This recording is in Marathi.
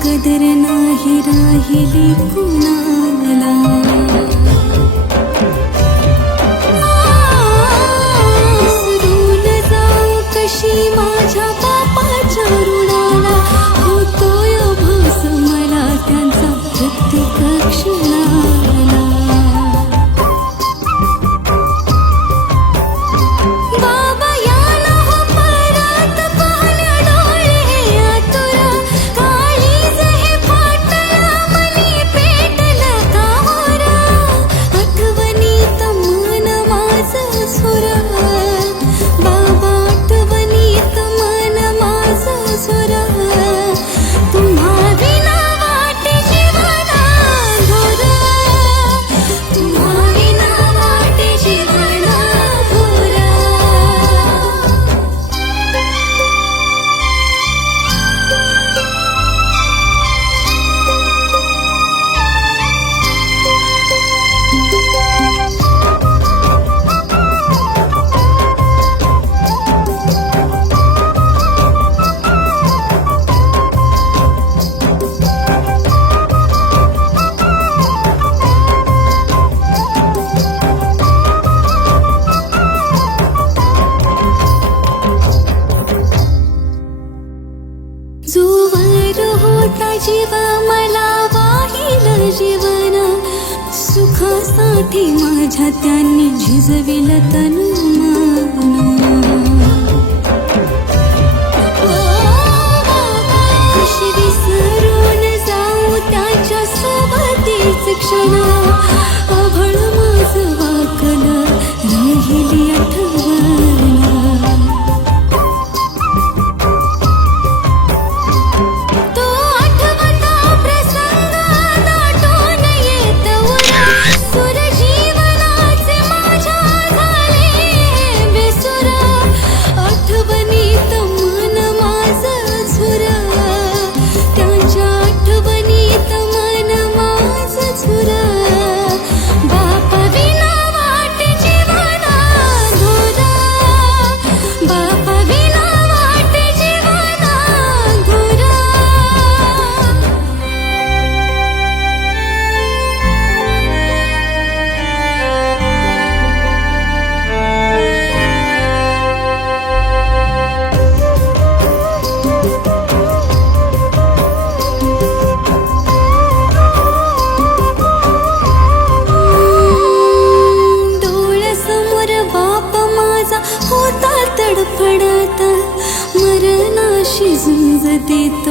कदर नाही राहिली कुणाला. विसरून जाऊ कशी माझ्या बापाच्या ऋणाला, होतोय भास मला त्यांचा प्रत्येक क्षणाला. बाबा याला हो परत पाहण्या डोळे आतुरा, काळीज हे फाटला मनी पेटला का होरा, आठवणीत मन माझं सुरा. बाबा आठवणीत मन माझं सुरा, तुम्हा विना वाटे जीवना घोरा, तुम्हा विना वाटे जीवना घोरा. जोवर होता जीव मला वाहिल जीवन, सुखासाठी माझ्या त्यांनी झिजविलं तन मन. कशी विसरून जाऊ त्याच्या सोबतीच क्षण, अभळ माझं वाकलं राहिली आठवण. तो आठवता प्रसंग दाटून येत उरा, सुर जीवनाचे माझ्या झाले बेसुर, आठवणीत मन माझं झुरा, त्यांच्या आठवणीत मन माझं झुरा. बापा विना वाटे जीवना घोरा, बापा विना वाटे जीवना घोरा. डोळ्यासमोर बाप माझा होता तडफडत, मरणाशी झुंज देत